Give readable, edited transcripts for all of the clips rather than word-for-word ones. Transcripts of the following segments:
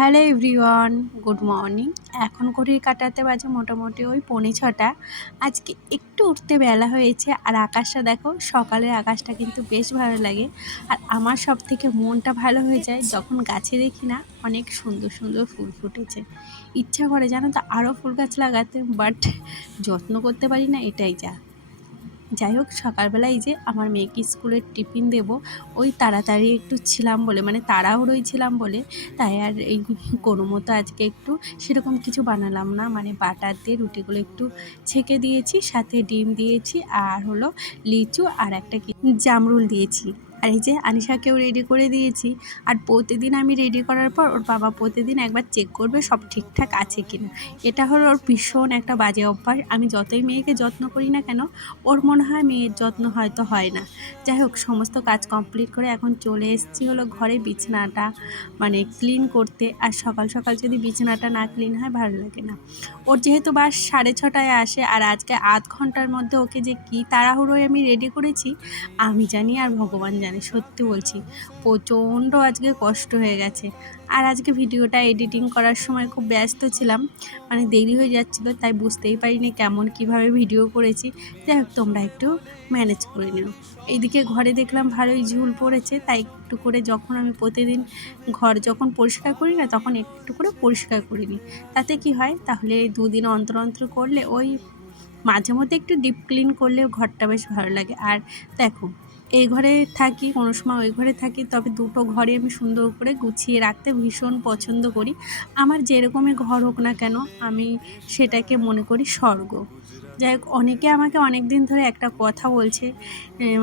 Hello everyone, good morning. এখন ঘড়ির কাঁটাতে বাজে মোটামুটি ওই 6:45। আজকে একটু উঠতে বেলা হয়েছে আর আকাশটা দেখো, সকালের আকাশটা কিন্তু বেশ ভালো লাগে। আর আমার সব থেকে মনটা ভালো হয়ে যায় যখন গাছে দেখি না অনেক সুন্দর সুন্দর ফুল ফুটেছে। ইচ্ছা করে জানো তো আরও ফুল গাছ লাগাতে, বাট যত্ন করতে পারি না, এটাই যা। যাই হোক, সকালবেলা এই যে আমার মেয়েকে স্কুলের টিফিন দেব, ওই তাড়াতাড়ি একটু ছিলাম বলে, মানে তাড়াহুড়োই ছিলাম বলে, তাই আর এই কোনো মতো আজকে একটু সেরকম কিছু বানালাম না, মানে বাটার দিয়ে রুটিগুলো একটু ছেঁকে দিয়েছি, সাথে ডিম দিয়েছি আর হলো লিচু আর একটা কি জামরুল দিয়েছি। আর এই যে আনিশাকেও রেডি করে দিয়েছি। আর প্রতিদিন আমি রেডি করার পর ওর বাবা প্রতিদিন একবার চেক করবে সব ঠিকঠাক আছে কিনা। এটা হলো ওর ভীষণ একটা বাজে অভ্যাস। আমি যতই মেয়েকে যত্ন করি না কেন, ওর মনে হয় মেয়ের যত্ন হয়তো হয় না। যাই হোক, সমস্ত কাজ কমপ্লিট করে এখন চলে এসেছি হলো ঘরে বিছানাটা মানে ক্লিন করতে। আর সকাল সকাল যদি বিছানাটা না ক্লিন হয় ভালো লাগে না। ওর যেহেতু বাস 6:30টায় আসে, আর আজকে আধ ঘন্টার মধ্যে ওকে যে কী তাড়াহুড়োয় আমি রেডি করেছি আমি জানি আর ভগবান জানে। সত্যি বলছি, প্রচণ্ড আজকে কষ্ট হয়ে গেছে। আর আজকে ভিডিওটা এডিটিং করার সময় খুব ব্যস্ত ছিলাম, মানে দেরি হয়ে যাচ্ছিলো, তাই বুঝতেই পারিনি কেমন কিভাবে ভিডিও করেছি। যাই হোক, তোমরা একটু ম্যানেজ করে নিও। এইদিকে ঘরে দেখলাম ভালোই ঝুল পড়েছে, তাই একটু করে যখন আমি প্রতিদিন ঘর যখন পরিষ্কার করি না, তখন একটু করে পরিষ্কার করে নিই। তাতে কি হয়, তাহলে 2 দিন অন্তর অন্তর করলে ওই মাঝে মধ্যে একটু ডিপ ক্লিন করলে ঘরটা বেশ ভালো লাগে। আর দেখো, এই ঘরে থাকি, কোনো সময় ওই ঘরে থাকি, তবে দুটো ঘরে আমি সুন্দর করে গুছিয়ে রাখতে ভীষণ পছন্দ করি। আমার যেরকমই ঘর হোক না কেন, আমি সেটাকে মনে করি স্বর্গ। যাই হোক, অনেকে আমাকে অনেক দিন ধরে একটা কথা বলছে,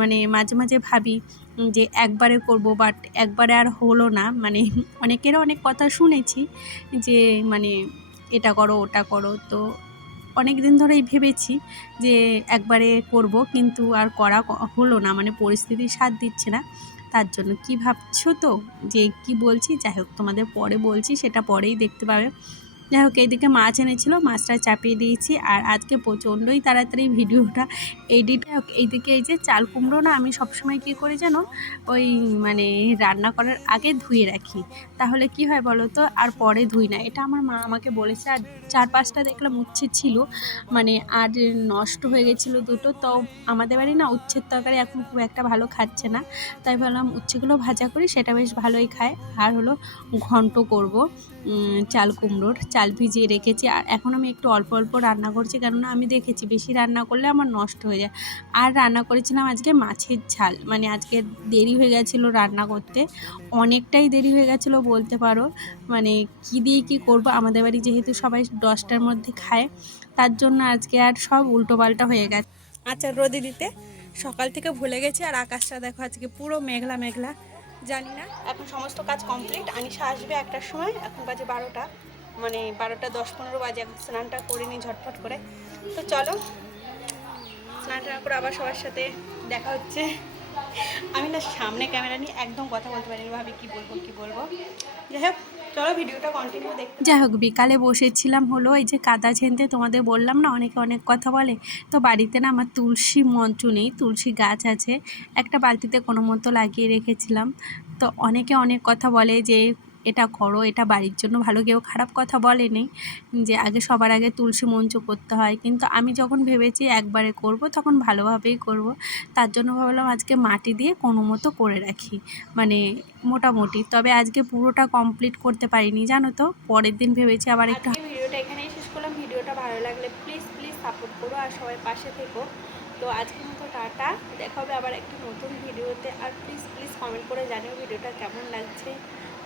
মানে মাঝে মাঝে ভাবি যে একবারে করব, বাট একবারে আর হলো না। মানে অনেকেরও অনেক কথা শুনেছি যে মানে এটা করো ওটা করো, তো অনেক দিন ধরেই ভেবেছি যে একবারে করব, কিন্তু আর করা হলো না, মানে পরিস্থিতি সাথ দিচ্ছে না। তার জন্য কি ভাবছো তো যে কি বলছি? যাই হোক, তোমাদের পরে বলছি, সেটা পরেই দেখতে পাবে। যাই হোক, এইদিকে মাছ এনেছিল, মাছটা চাপিয়ে দিয়েছি। আর আজকে প্রচণ্ডই তাড়াতাড়ি ভিডিওটা এডিট হোক। এইদিকে এই যে চাল কুমড়ো না, আমি সবসময় কী করি যেন, ওই মানে রান্না করার আগে ধুয়ে রাখি, তাহলে কি হয় বলো তো, আর পরে ধুই না। এটা আমার মা আমাকে বলেছে। আর 4-5টা দেখলাম উচ্ছে ছিল, মানে আর নষ্ট হয়ে গেছিলো দুটো। তো আমাদের বাড়ি না উচ্ছের তরকারি এখন খুব একটা ভালো খাচ্ছে না, তাই ভাবলাম উচ্ছেগুলো ভাজা করি, সেটা বেশ ভালোই খায়। আর হলো ঘন্ট করব চাল কুমড়োর, চাল ভিজিয়ে রেখেছি। আর এখন আমি একটু অল্প অল্প রান্না করছি, কেননা আমি দেখেছি বেশি রান্না করলে আমার নষ্ট হয়ে যায়। আর রান্না করেছিলাম আজকে মাছের ঝাল, মানে আজকে দেরি হয়ে গেছিলো রান্না করতে, অনেকটাই দেরি হয়ে গেছিলো বলতে পারো। মানে কী দিয়ে কী করবো, আমাদের বাড়ি যেহেতু সবাই 10টার মধ্যে খায়, তার জন্য আজকে আর সব উল্টোপাল্টা হয়ে গেছে। আচ্ছা, রোদে দিতে সকাল থেকে ভুলে গেছি। আর আকাশটা দেখো আজকে পুরো মেঘলা মেঘলা। জানি না, এখন সমস্ত কাজ কমপ্লিট। আনিশা আসবে 1টার সময়, এখন বাজে 12টা, মানে 12:10-15 বাজে। এখন স্নানটা করে নিই ঝটফট করে। তো চলো, স্নান টান করে আবার সবার সাথে দেখা হচ্ছে। আমি না সামনে ক্যামেরা নিয়ে একদম কথা বলতে পারিনি, ভাবি কী বলবো। যাই হোক, চলো ভিডিওটা কন্টিনিউ দেখতে। যাই হোক, বিকালে বসেছিলাম হলো এই যে কাদা ছেনতে। তোমাদের বললাম না অনেকে অনেক কথা বলে, তো বাড়িতে না আমার তুলসী মঞ্চ নেই, তুলসী গাছ আছে, একটা বালতিতে কোনো মতো লাগিয়ে রেখেছিলাম। তো অনেকে অনেক কথা বলে যে এটা করো, এটা বাড়ির জন্য ভালো, কেউ খারাপ কথা বলেনি যে আগে সবার আগে তুলসী মঞ্চ করতে হয়। কিন্তু আমি যখন ভেবেছি একবারে করব, তখন ভালোভাবেই করব। তার জন্য ভাবলাম আজকে মাটি দিয়ে কোনো মতো করে রাখি, মানে মোটামুটি। তবে আজকে পুরোটা কমপ্লিট করতে পারিনি জানো তো, পরের দিন ভেবেছি আবার একটু। ভিডিওটা এখানেই শেষ করলাম। ভিডিওটা ভালো লাগলে প্লিজ সাপোর্ট করো আর সবাই পাশে থেকো। তো আজকের মতো টাটা, দেখা হবে আবার একটা নতুন ভিডিওতে। আর প্লিজ কমেন্ট করে জানিও ভিডিওটা কেমন লাগছে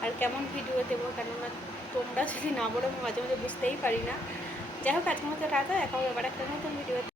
আর কেমন ভিডিও দেবো, কেননা তোমরা যদি না বলো আমি মাঝে মাঝে বুঝতেই পারি না। যাই হোক, আজকের মতো টাটা, দেখা হবে আবার একটা নতুন ভিডিওতে।